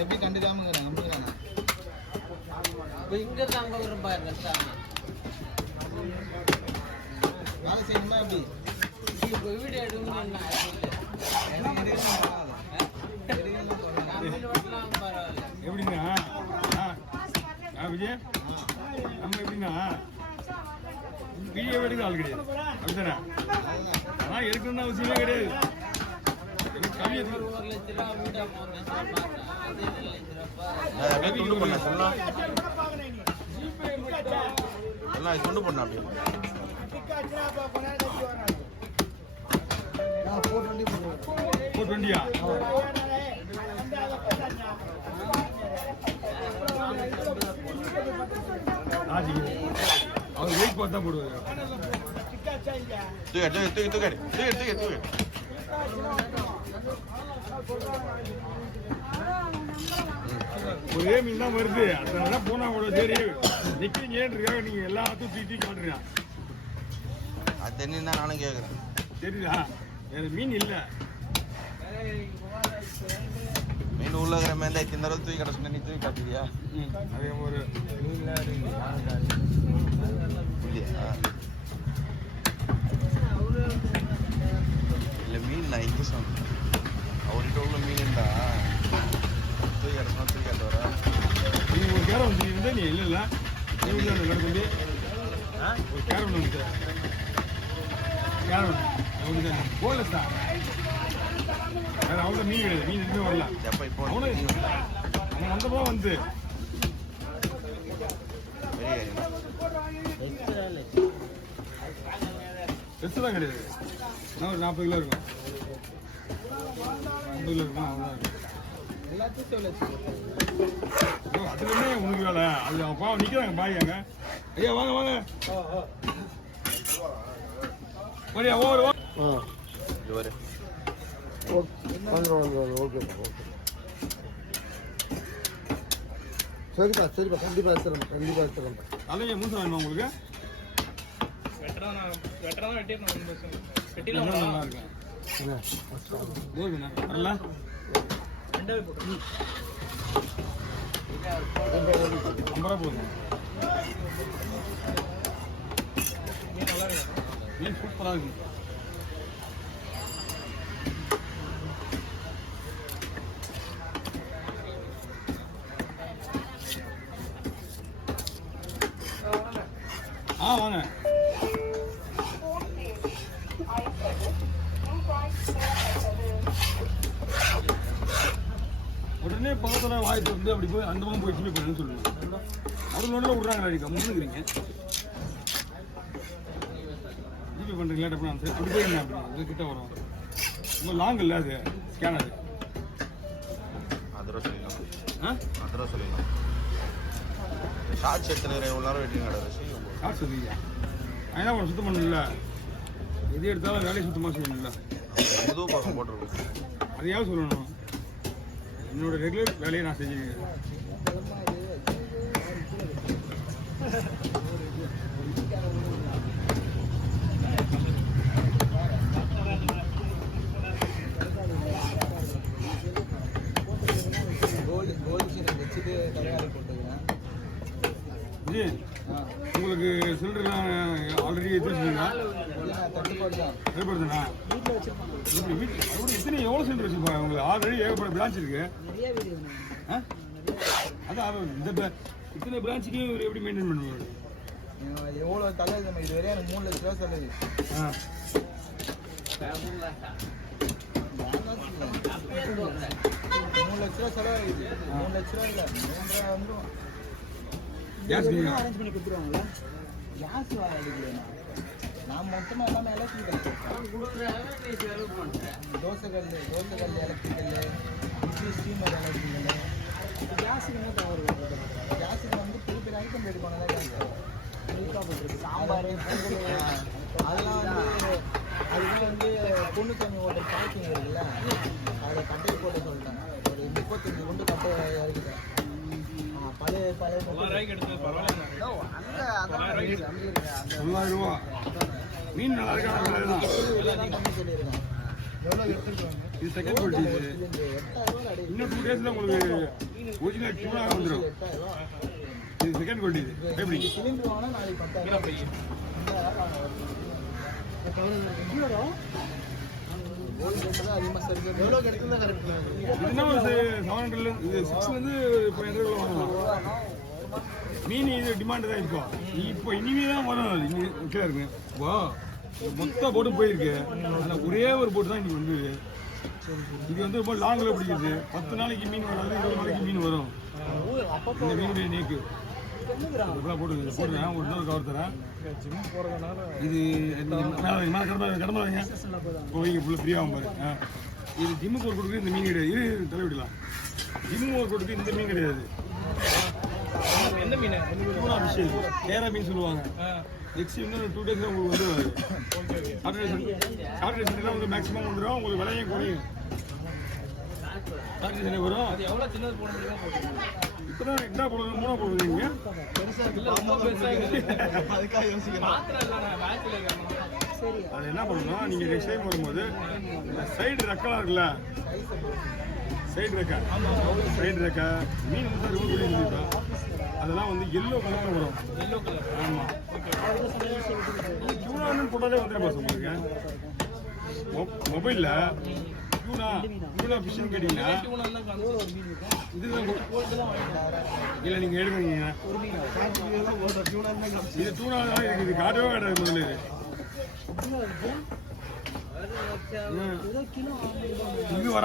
எப்படி கண்டுக்காம இங்க தான் வேலை செய்யணுமா எப்படி வீடியோ எடுக்கணும் எப்படின்னா விஜய் நம்ம எப்படின்னா வீடியோ எடுக்க ஆள் கிடையாது அப்படித்தானே ஆனால் எடுக்கணும்னு அவசியமே கிடையாது கொண்டு போனா அவர் வெயிட் பார்த்தா போடுவாரு ஒரே மீன் தான் வருது அதனால போனா கூட சரி நிக்கிறீங்கன்றதுக்காக நீங்க எல்லாத்தையும் தூக்கி காட்டுறீங்க அது தெரியும் தான் நானும் கேட்குறேன் தெரியுதா எனக்கு மீன் இல்லை மீன் உள்ள இருக்கிற மேலே இந்த தடவை தூக்கி கடை சொன்ன நீ தூக்கி காட்டுறியா அதே ஒரு இல்லையா இல்லை மீன் நான் இங்கே சொன்னேன் அவர்கிட்ட உள்ள மீன் இருந்தா தூக்கி கடை சொன்னா தூக்கி காட்டு வர நீ ஒரு கேரம் வந்து இருந்தா நீ இல்லை கடை வந்து ஒரு கேரம் வந்து கேரம் போலஸ் தான் வேற அவ்வளோ மீன் கிடையாது மீன் எதுவுமே வரல அவன் வந்தப்போ வந்து பெருசு தான் கிடையாது நான் ஒரு 40 கிலோ இருக்கும் 50 கிலோ இருக்கும் அவ்வளோதான் இருக்கும் அதுலேயுமே உனக்கு வேலை அது அவன் பாவம் நிற்கிறாங்க பாய்யாங்க ஐயா வாங்க வாங்க வரியா ஓவர் ஓவர் ஓகே சரிப்பா சரிப்பா கண்டிப்பாக எடுத்துறேன் அதைங்க மூணு வேணுமா உங்களுக்கு நல்லா இருக்கேன் நல்லா 50 ரூபா போதுங்க மீன் சூப்பராக இருக்கு வாங்க உடனே பக்கத்தில் வாய்ப்பு வந்து அப்படி போய் அந்த பக்கம் போய் ஜிபே பண்ணுன்னு சொல்லுவாங்க அவங்க ஒன்றில் விட்றாங்க கம்முன்னுக்குறீங்க ஜிபே பண்ணுறீங்களா டப்பு நான் அப்படி போய் என்ன அப்படி கிட்ட வரும் ரொம்ப லாங் இல்லை அது ஸ்கேனர் அதெல்லாம் சொல்லிடலாம் அதெல்லாம் சொல்லிடலாம் ஷார்ட்ஸ் எடுத்துகிற எவ்வளோ நேரம் வெயிட்டிங் கிடையாது ஷார்ட்ஸ் எடுத்துக்கியா நான் என்ன சுத்தம் பண்ணல எது எடுத்தாலும் வேலையை சுத்தமாக செய்யணும்ல புது பக்கம் போட்டிருக்கோம் அதையாவது சொல்லணும் என்னோட ரெகுலர் வேலையை நான் செஞ்சுருக்கேன் உங்களுக்கு சிலிண்டர்லாம் ஆல்ரெடி எடுத்துருக்கீங்களா ஏற்படுதுண்ணா வீட்டில் எத்தனை எவ்வளோ சிலிண்டர் வச்சுப்பா உங்களுக்கு ஆல்ரெடி ஏகப்பட்ட பிரான்ச் இருக்கு அதான் இந்த இத்தனை பிரான்ச்சுக்கு இவர் எப்படி மெயின்டைன் பண்ணுவார் எவ்வளோ தலை இது வரையும் எனக்கு 3 லட்ச ரூபா செலவு 3 லட்ச ரூபா செலவாகிடுது 3 லட்ச ரூபா இல்லை 3.5 வந்துடும் கேஸ் அரேஞ்ச் பண்ணி கொடுத்துருவாங்களா கேஸ் அடிக்கல நான் மொத்தமாக எல்லாமே எலக்ட்ரிக்கல் தோசைக்கல் எலக்ட்ரிக்கல் ஸ்டீமர் எலக்ட்ரிக்கல் கேஸுக்கு என்ன தவறு கேஸுக்கு வந்து பெரிய பெரிய ஐட்டம் எடுப்பாங்க கேஸ் சாம்பார் அதெல்லாம் வந்து அதுக்கு வந்து பொண்ணுசாமி ஹோட்டல் பார்க்கிங் இருக்குல்ல, அதை கட்டையை போட்டு சொல்லிட்டேன். ஒரு 35 குண்டு கட்டை இறக்கிட்டேன். பழைய பழைய ரூபா மீன் நல்லா இருக்கா? சொல்லியிருக்கேன். எவ்வளோ எடுத்துருக்கோம்? இது செகண்ட் குவாலிட்டி. இது 8,000 அடி. இன்னும் 2 days உங்களுக்கு ஒரிஜினல் டியூனாக வந்துடும். 8,000. இது செகண்ட் குவாலிட்டி. இது எப்படி சிலிண்டர் வாங்கினா நாளைக்கு 10,000. அதிகமாக சரி. எவ்வளோ எடுத்துருந்தா கரெக்ட்? இதுனா ஒரு 700 இது 6லேருந்து இப்போ 500 வாங்கலாம். மீன் இது டிமாண்டு தான் இப்போ இனிமே தான் வரும். இங்கே கீழே இருக்கு. இப்போ மொத்த போட்டு போயிருக்கு. ஆனால் ஒரே ஒரு போட்டு தான் இன்னைக்கு வந்து இது வந்து ரொம்ப லாங்கில் பிடிக்குது. 10 நாளைக்கு மீன் வராது, 20 நாளைக்கு மீன் வரும். இந்த மீனுடைய நேக்கு இப்பெல்லாம் போட்டுருங்க. ஒரு இன்னொரு கவர் தரேன். இது கடமை வைங்க. போய் ஃபுல்லாக ஃப்ரீயாகும் பாரு. இது ஜிம்முக்கு ஒரு கொடுக்கு இந்த மீன் கிடையாது. இது தலைவிடலாம். ஜிம்மு ஒரு கொடுக்கு இந்த மீன் கிடையாது. எந்த மீன்? டூனா ஃபிஷ், கேரா மீன் சொல்லுவாங்க. நெக்ஸ்ட் இன்னும் 2 days உங்களுக்கு வந்து சாட்டர்டே சண்டேலாம் வந்து மேக்ஸிமம் வந்துடும். உங்களுக்கு விலையும் குறையும். சாட்டர்டே சண்டே வரும். எவ்வளோ சின்னது போட முடியுமா? இப்போ தான் 2 போடுறது 3 போடுறது நீங்கள் அதுக்காக யோசிக்கிறேன். அது என்ன பண்ணணும், நீங்கள் நெக்ஸ்ட் டைம் வரும்போது சைடு ரெக்கலாம் இருக்குல்ல, சைடு ரெக்கை மீன் வந்து ரொம்ப சொல்லியிருக்கோம். அதெல்லாம் வந்து எல்லோ கலரில் வரும். ஆமாம், டியூனான்னு போட்டாலே வந்துடும் பாஸ் உங்களுக்கு. மொபைலில் டியூனா ஃபிஷ்ஷுன்னு கேட்டிங்கன்னா இதுதான் இல்லை நீங்கள் எடுக்கிறீங்க. இது டியூனா தான் இருக்குது. இது காட்டவே காட்டாது முதல்ல. இது வர